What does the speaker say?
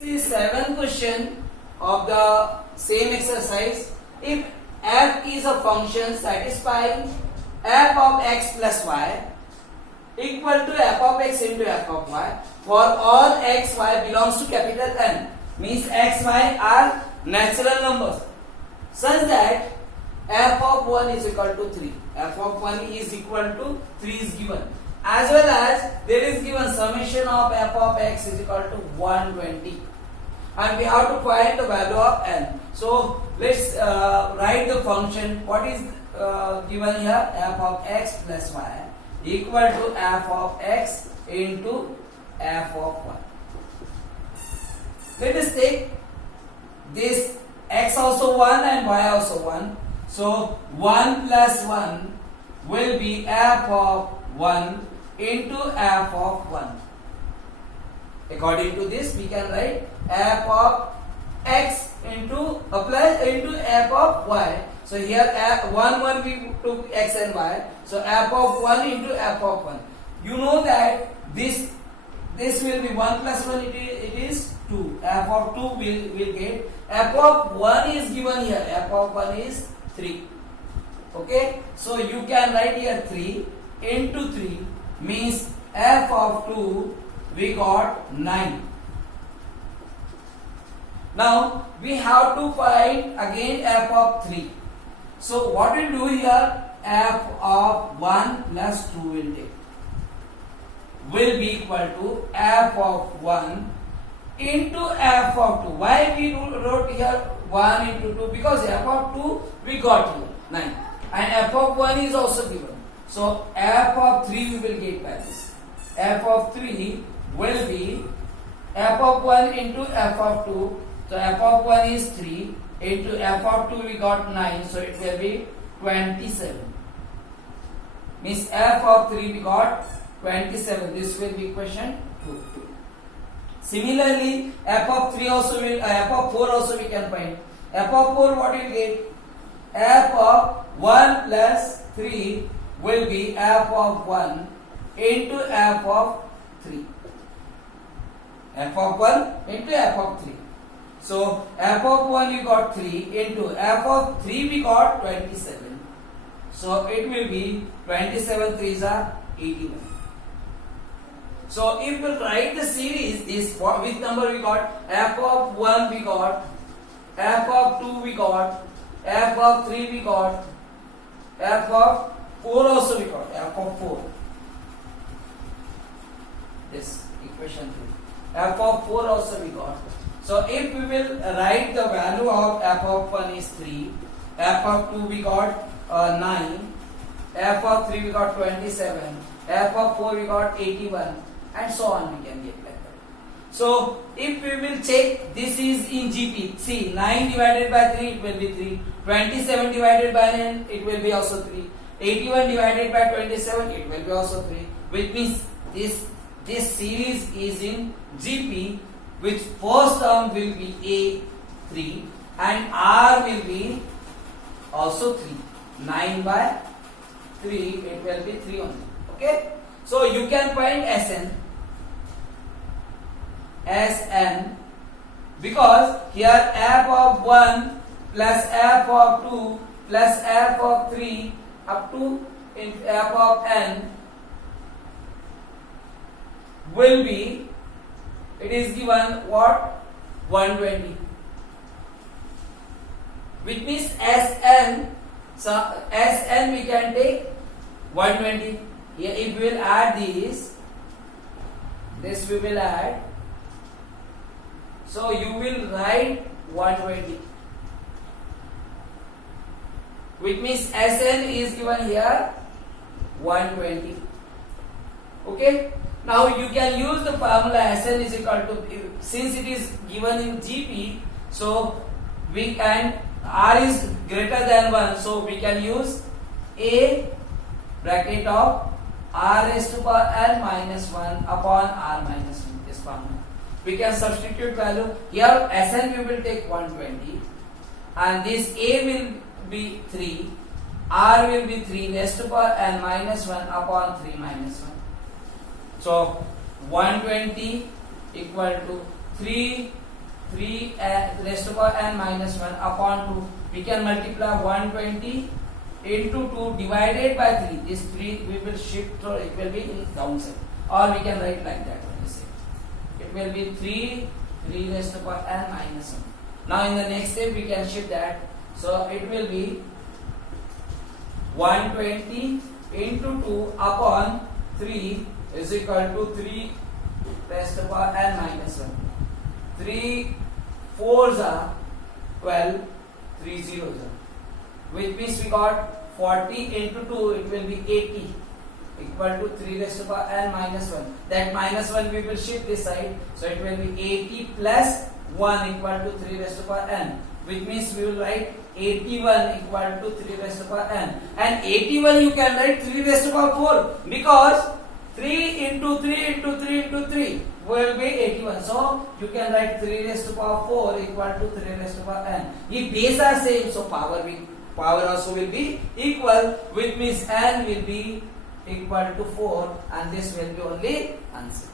This is seventh question of the same exercise. If f is a function satisfying f of x plus y equal to f of x into f of y for all x y belongs to capital N, means x y are natural numbers, such that f of 1 is equal to 3. F of 1 is equal to 3 is given, as well as there is given summation of f of x is equal to 120, and we have to find the value of n. So let's write the function. What is given here? F of x plus y equal to f of x into f of 1. Let us take this x also 1 and y also 1. So 1 plus 1 will be f of 1 into f of 1. According to this, we can write f of x into f of y. So here 1 we took x and y. So f of 1 into f of 1. You know that this will be 1 plus 1, it is 2. F of 2 will get. F of 1 is given here. F of 1 is 3. Okay. So you can write here 3 into 3 means f of 2 we got 9. Now we have to find again f of 3. So what we do here, f of 1 plus 2 will be equal to f of 1 into f of 2. Why we wrote here 1 into 2? Because f of 2 we got here 9 and f of 1 is also given. So f of 3 we will get by this. F of 3 will be f of 1 into f of 2. So f of 1 is 3 into f of 2 we got 9. So it will be 27. Means f of 3 we got 27. This will be question 2. Similarly, f of 3 also f of 4 also we can find. F of 4 what we get? F of 1 plus 3 will be f of 1 into f of 3. F of 1 into f of 3. So f of 1 you got 3 into f of 3 we got 27. So it will be 27 3s are 81. So if we write the series, this which number we got? F of 1 we got, f of 2 we got, f of 3 we got, f of 4 also we got, f of 4. This equation 2. F of 4 also we got. So if we will write the value of f of 1 is 3, f of 2 we got 9, f of 3 we got 27, f of 4 we got 81, and so on we can get like that. So if we will check, this is in GP. See, 9 divided by 3 it will be 3, 27 divided by 9 it will be also 3, 81 divided by 27 it will be also 3, which means this series is in GP, which first term will be A 3 and R will be also 3. 9 by 3 it will be 3 only. Okay. So you can find Sn because here f of 1 plus f of 2 plus f of 3 up to f of n will be, it is given what? 120, which means Sn, so Sn we can take 120. Here if we will add this we will add, so you will write 120, which means Sn is given here 120. Okay. Now you can use the formula Sn is equal to, since it is given in GP, so we can, R is greater than 1, so we can use A bracket of R raised to power n minus 1 upon R minus 1, this formula. We can substitute value. Here Sn we will take 120 and this A will be 3, R will be 3 raised to power n minus 1 upon 3 minus 1. So 120 equal to 3 3 raised to power n minus 1 upon 2. We can multiply 120 into 2 divided by 3. This 3 we will shift, or it will be in downside, or we can write like that only. It will be 3 raised to power n minus 1. Now in the next step we can shift that. So it will be 120 into 2 upon 3 is equal to 3 raised to power n minus 1. 3 4s are 12, 3 zeros are, which means we got 40 into 2, it will be 80, equal to 3 raised to power n minus 1. That minus 1 we will shift this side, so it will be 80 plus 1 equal to 3 raised to power n, which means we will write 81 equal to 3 raised to power n. And 81 you can write 3 raised to power 4, because 3 into 3 into 3 into 3 will be 81. So you can write 3 raised to power 4 equal to 3 raised to power n. If base are same, so power also will be equal, which means n will be equal to 4, and this will be only answer.